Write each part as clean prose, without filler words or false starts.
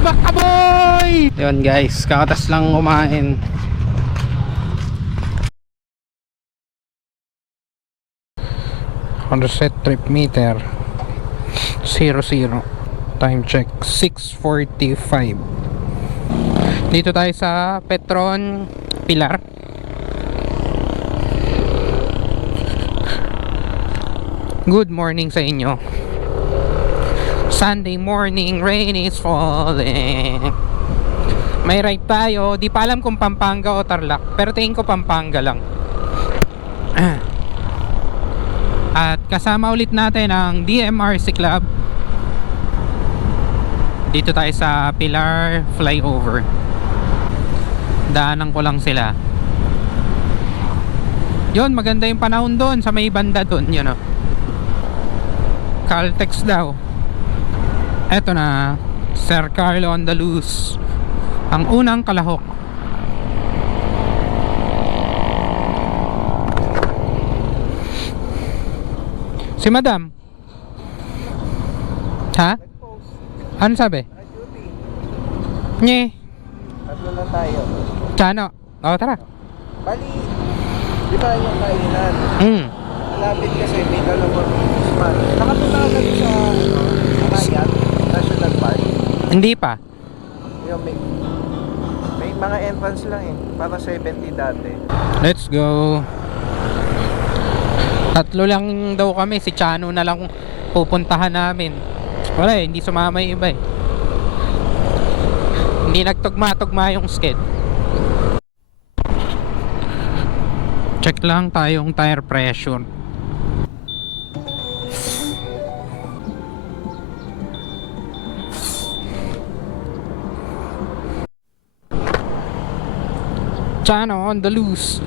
Sibak ka boy! Yun guys, kakatas lang kumain. On the set trip meter 00. Time check 6:45. Dito tayo sa Petron Pilar. Good morning sa inyo. Sunday morning, rain is falling. May ride tayo. Di pa alam kung Pampanga o Tarlac, pero tingin ko Pampanga lang. At kasama ulit natin ang DMRC Club. Dito tayo sa Pilar Flyover. Daanan ko lang sila. Yun, maganda yung panahon doon sa may banda doon, yun o. Caltex daw. Eto na, Sir Carlo Andaluz, ang unang kalahok. Si Madam. Ha? Ano sabi? Nye. Tatlo lang tayo. Chano. O, tara. Bali, di ba yung kainan? Malapit kasi may dalawang smart. Nakatulala ka sa Arayat National Park. Hindi pa. Yung may mga entrance lang eh. Para 70 dati. Let's go. Tatlo lang daw kami. Si Chano na lang pupuntahan namin. Wala eh, hindi sumama yung iba eh. Hindi nagtugma-tugma yung sked. Check lang tayong tire pressure. Chano on the loose.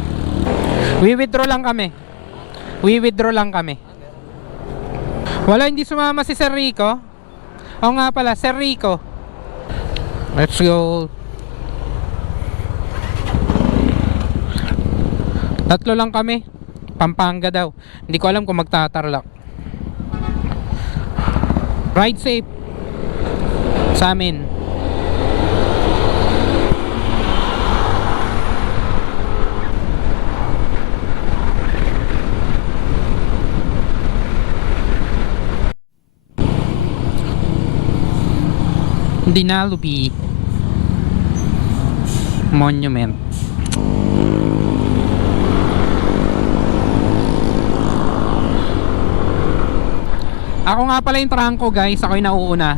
We-withdraw lang kami. Wala, hindi sumama si Sir Rico. Oo nga pala, Sir Rico. Let's go. Tatlo lang kami. Pampanga daw. Hindi ko alam kung magtatarlak. Ride safe sa amin. Dinalupi Monument. Ako nga pala yung trangko guys. Ako yung nauuna.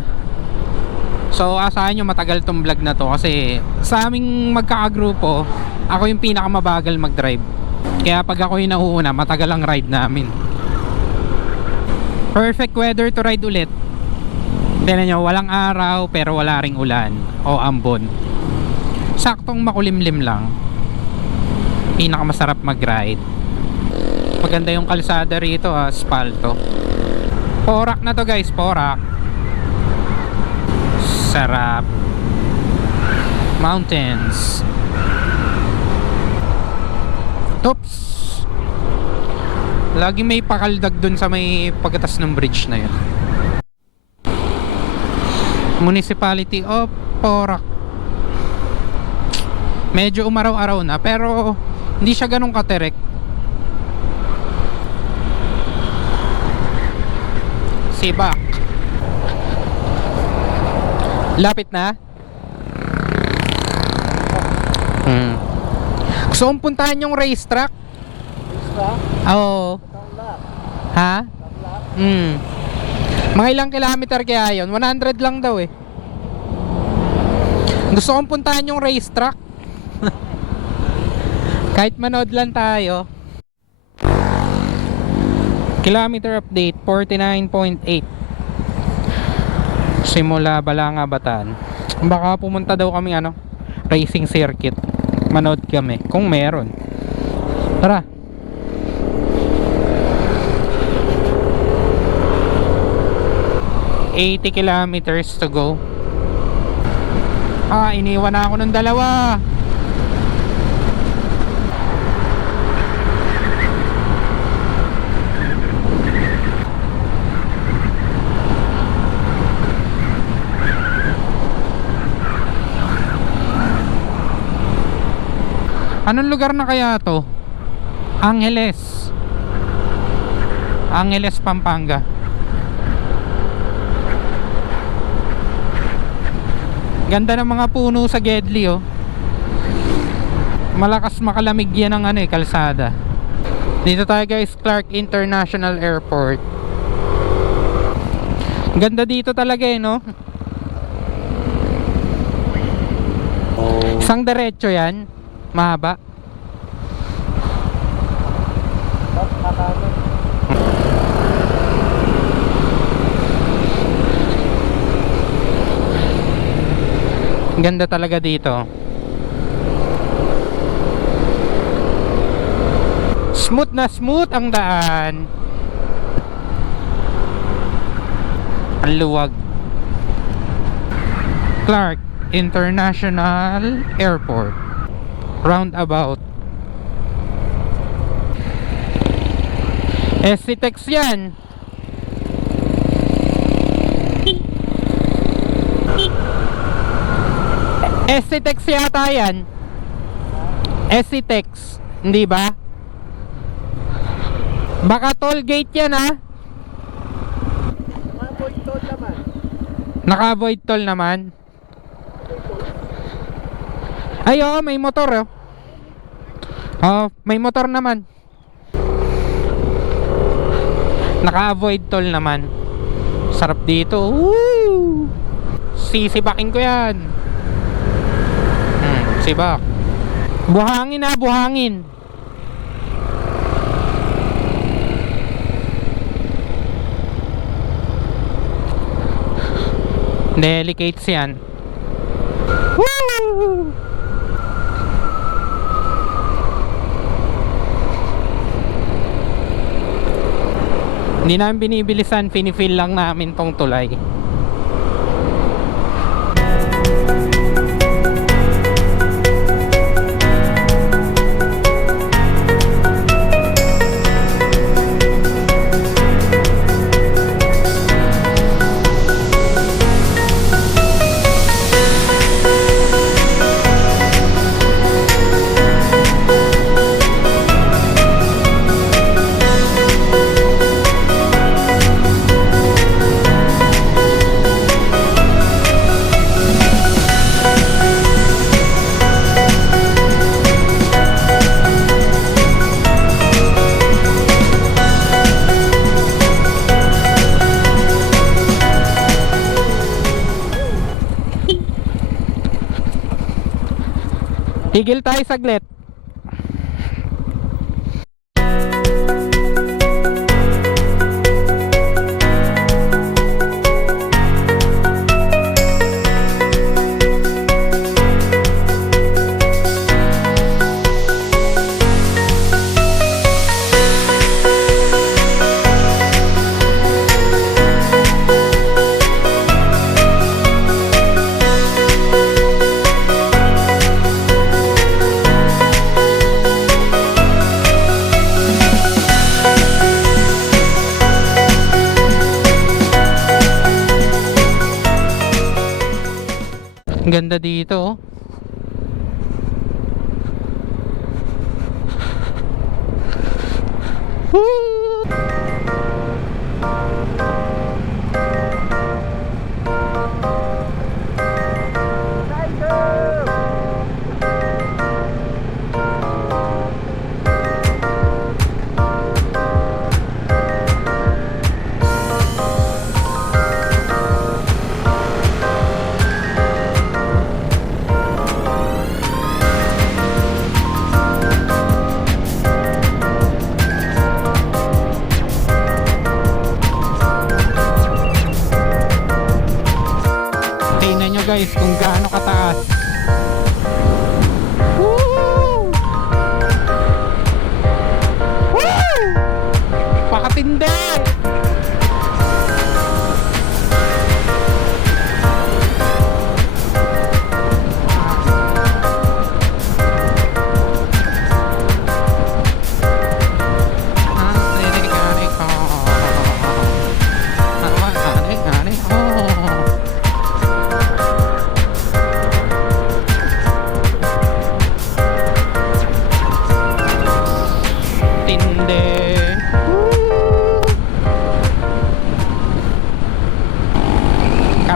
So asahan nyo matagal tong vlog na to. Kasi sa aming magkakagrupo, ako yung pinakamabagal mag-drive. Kaya pag ako yung nauuna, matagal ang ride namin. Perfect weather to ride ulit. Tignan nyo, walang araw pero wala ring ulan o ambon. Saktong makulimlim lang. Pinakamasarap mag-ride. Maganda yung kalsada rito, asfalto. Porak na to guys, porak. Sarap. Mountains. Tops. Lagi may pakaldag dun sa may pagkatas ng bridge na yun. Municipality of Porac. Medyo umaraw-araw na pero hindi siya ganun katerek. Sibak. Lapit na. Gusto kong puntahan yung racetrack. Racetrack? Oo. Tarlac. Ha? Tarlac? Mga ilang kilometer kaya yun? 100 lang daw eh. Gusto kong puntahan yung racetrack. Kahit manood lang tayo. Kilometer update 49.8. Simula Balanga, Bataan. Baka pumunta daw kami racing circuit. Manood kami kung meron. Tara. $80 kilometers to go. Iniwan na ako ng dalawa. Anong lugar na kaya to? Angeles. Angeles, Pampanga. Ganda ng mga puno sa Gedli, oh. Malakas makalamig yan ng ano, kalsada. Dito tayo guys, Clark International Airport. Ganda dito talaga no? Isang diretso yan. Mahaba. Ganda talaga dito. Smooth na smooth ang daan. Ang luwag. Clark International Airport. Roundabout. SCTEX yan. SCTEX yata yan. SCTEX, hindi ba? Baka toll gate yan ha. Naka-avoid toll naman. Naka-avoid toll naman. Ay oh, may motor oh. Oh, may motor naman. Naka-avoid toll naman. Sarap dito. Woo! Sisibakin ko yan. Sibak. Buhangin na, buhangin. Delicates yan. Woo! Hindi namin binibilisan, pinifeel lang namin tong tulay. Tigil tayo saglit. Ang ganda dito. Woo! Tingnan nyo guys kung gaano kataas. Woo! Woo! Pakatindi!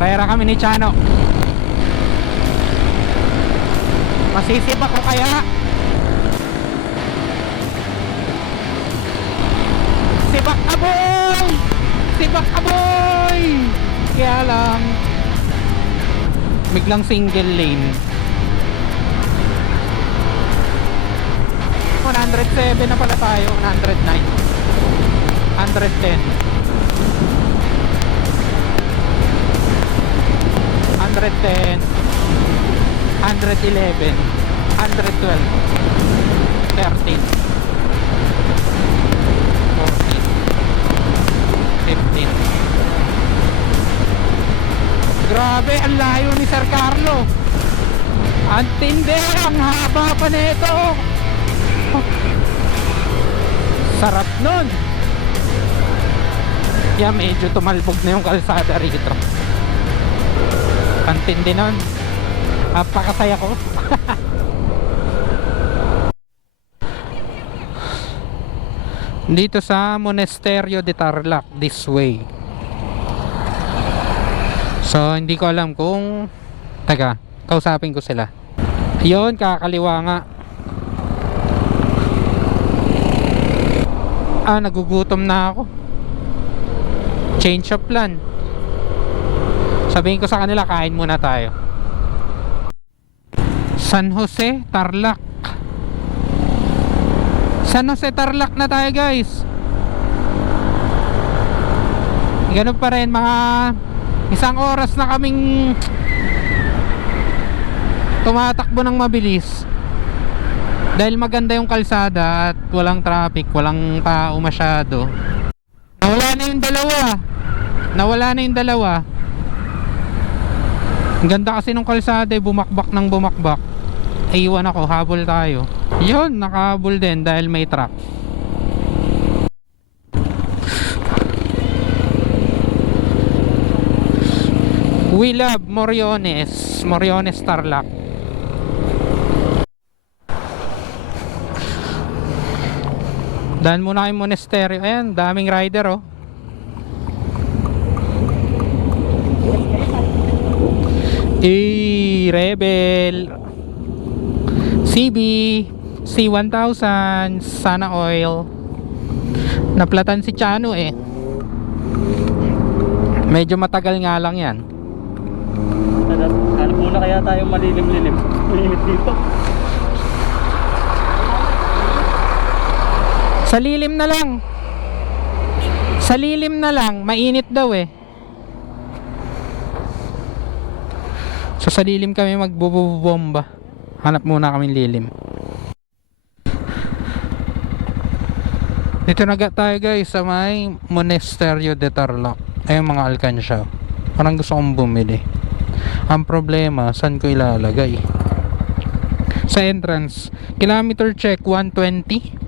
Pera kami ni Chano. Masisibak ko kaya? Sibak aboy! Sibak aboy! Kaya lang biglang single lane. 107 na pala tayo. 109, 110, 110, 111, 112, 13, 14, 15. Grabe, ang layo ni Sir Carlo. Ang tindi, ang haba pa nito. Sarap nun. Yeah, medyo tumalbog na yung kalsada rito. Ang tindi nun. Napakasaya ko. Dito sa Monasterio de Tarlac, this way. So hindi ko alam kung taga, kausapin ko sila. Ayun, kakaliwa nga. Nagugutom na ako. Change of plan. Sabihin ko sa kanila, kain muna tayo. San Jose, Tarlac. San Jose, Tarlac na tayo, guys. Ganun pa rin, mga isang oras na kaming tumatakbo ng mabilis. Dahil maganda yung kalsada at walang traffic, walang tao masyado. Nawala na yung dalawa. Ang ganda kasi nung kalsada, bumakbak ng bumakbak. Iwan ako, habol tayo. Yun, nakahabol din dahil may truck. We love Moriones Tarlac. Daan muna kayong monasteryo. Ayan, daming rider, oh. Rebel CB C1000 Sana Oil. Naplatan si Chano eh. Medyo matagal nga lang yan. Hanap muna kaya tayong malilim-lilim. Mainit dito. Sa lilim na lang. Sa lilim na lang, mainit daw eh. So sa lilim kami magbubomba. Hanap muna kami lilim. Dito na tayo guys sa may Monasterio de Tarlac. Ayun mga alkansya. Parang gusto kong bumili. Ang problema, saan ko ilalagay? Sa entrance, kilometer check 120.7.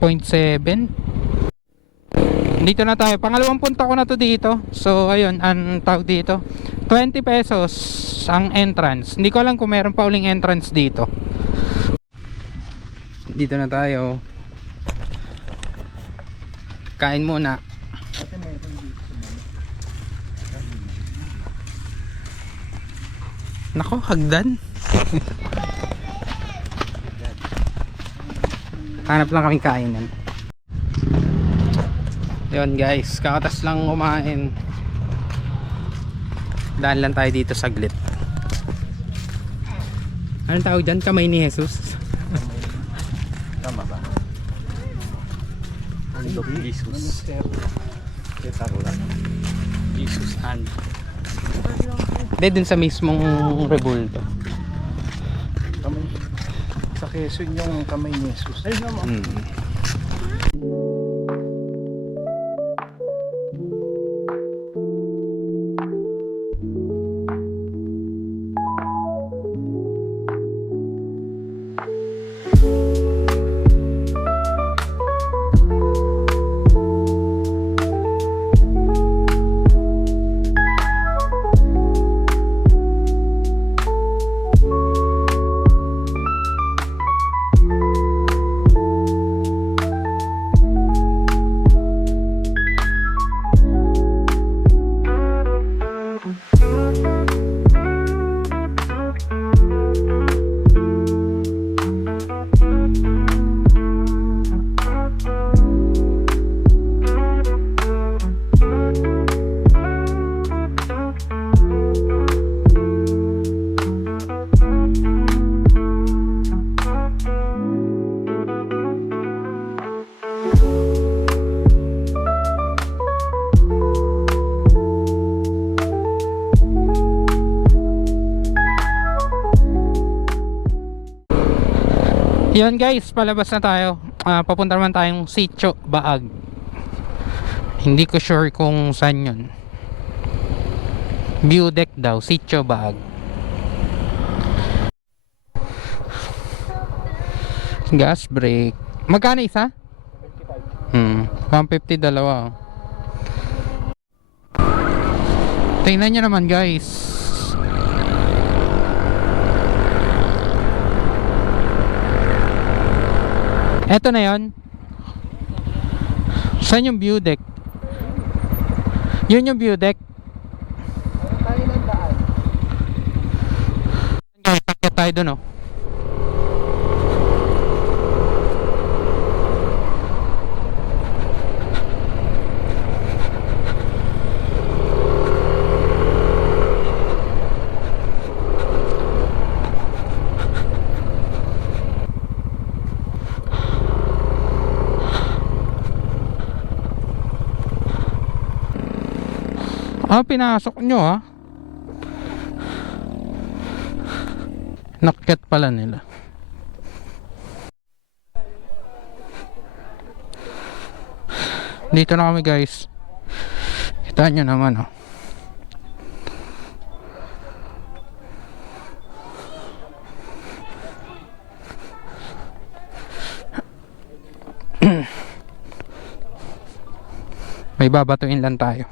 Dito na tayo. Pangalawang punta ko na to dito. So ayun, ang tawag dito 20 pesos ang entrance. Hindi ko alam kung meron pa uling entrance dito. Dito na tayo. Kain muna. Nako, hagdan. Hanap lang kaming kainan. Yun guys, kakatas lang kumain. Daan lang tayo dito saglit. Anong tawag dyan? Kamay ni Jesus? Tama ba? Hand of Jesus. Jesus hand. Hindi, dun sa mismong rebulto. Kamay. Sa Quezon yung kamay ni Jesus. Ay naman. Yan guys, palabas na tayo. Papunta naman tayong Sitio Baag. Hindi ko sure kung saan yun. View deck daw, Sitio Baag. Gas brake. Magkano isa? 150 dalawa. Tingnan nyo naman guys. Eto na yon. Saan yung view deck? Yun yung view deck. Tayo ng daan. Guys, takyat tayo dun oh. Pinasok nyo ha. Nakyat pala nila. Dito na kami guys. Kita nyo naman oh. May babatuin lang tayo.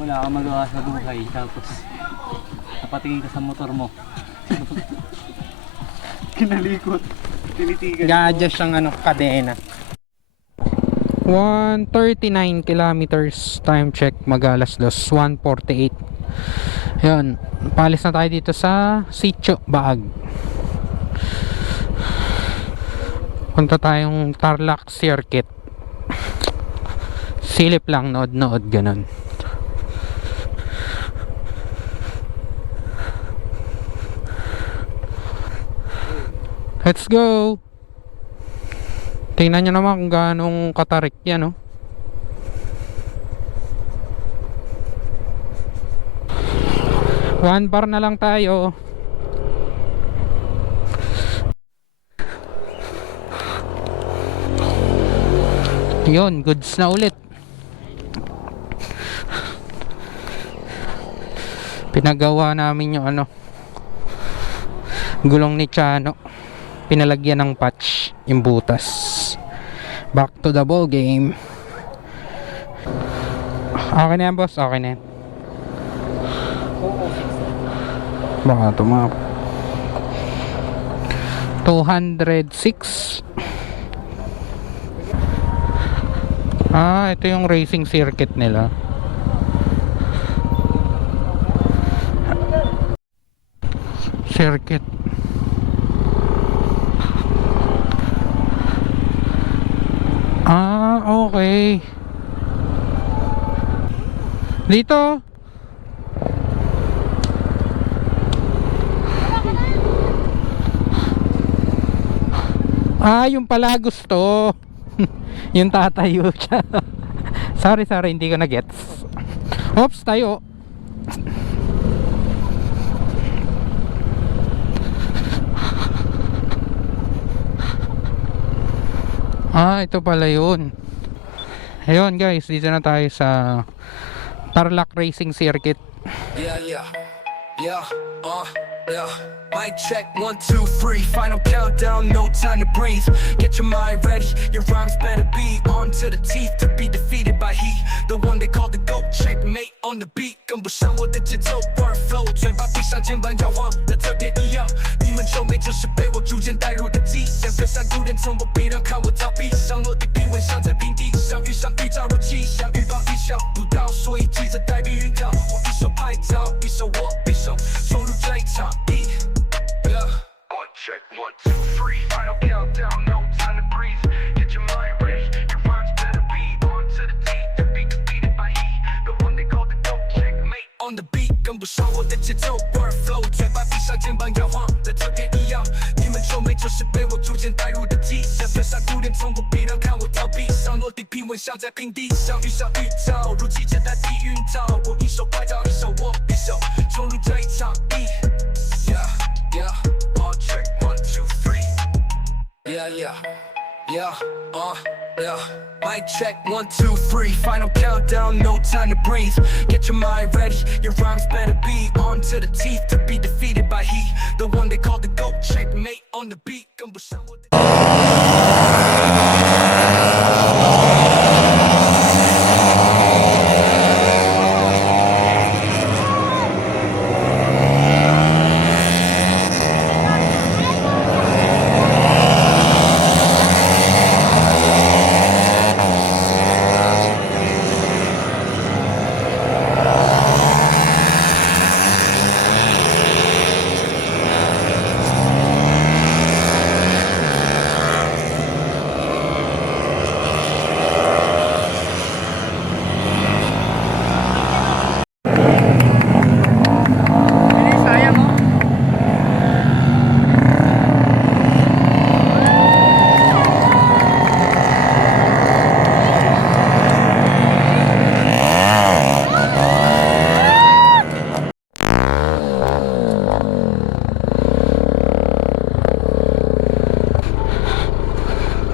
Wala kang magawa sa buhay, tapos napatingin ka sa motor mo. Kinalikot. Tinitigan. Ga-adjust ang ano, kadena. 139 kilometers. Time check, mag-alas 1:48. Yun, palis na tayo dito sa Sitio Baag. Punta tayong Tarlac Circuit. Silip lang, nood-nood, ganun. Let's go! Tingnan nyo naman kung ganong katarik yan, oh. One bar na lang tayo. Yun, goods na ulit. Pinagawa namin yung ano, gulong ni Chano. Pinalagyan ng patch yung butas. Back to the ball game. Okay na yan, boss? Okay na yan. Baka tumap. 206. Ito yung racing circuit nila. Circuit. Okay. Dito. Yung pala gusto. Yung tatayo siya. Sorry, hindi ko na gets. Oops, tayo. Ito pala yun. Ayun guys, dito na tayo sa Tarlac Racing Circuit. Yeah, yeah, yeah, yeah. Mic check, 1, 2, 3. Final countdown, no time to breathe. Get your mind ready, your rhymes better be on to the teeth to be defeated by he. The one they call the GOAT, checkmate on the beat. 跟不上我的节奏 workflow， 嘴巴闭上，肩膀摇晃的特别一样。你们皱眉就是被我逐渐带入的迹象，隔山古典从不必让看我逃避，上落地平稳像在平地上，遇上预兆如气象，预报意想不到，所以记着带避孕套。我一手拍照，一手握匕首，冲入这一场。One check, 1, 2, 3. Final countdown, no time to breathe. Get your mind ready, your rhymes better be on to the teeth to be defeated by he. The one they call the GOAT, checkmate on the beat. 跟不上我的节奏 workflow， 嘴巴闭上，肩膀摇晃的特别一样。你们皱眉就是被我逐渐带入的迹象，跟上古典从不必让看我逃避，上落地平稳像在平地上，遇上预兆如季节带避孕套。我一手拍照，一手握匕首，冲入这一场。Yeah, yeah. Check 1, 2, 3. Yeah, yeah, yeah, yeah. Mic check 1, 2, 3. Final countdown, no time to breathe. Get your mind ready, your rhymes better be on to the teeth to be defeated by he. The one they call the GOAT, checkmate on the beat. 跟不上我的。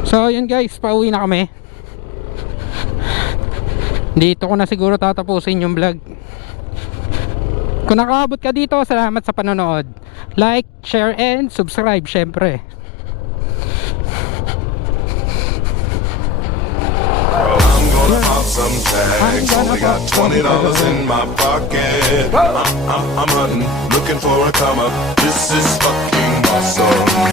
So yun guys, pauwi na kami. Dito ko na siguro tatapusin yung vlog. Kung nakaabot ka dito, salamat sa panonood. Like, share, and subscribe syempre. I'm gonna pop some tags. Only got $20 in my pocket. I'm hunting, looking for a come up. This is fucking awesome.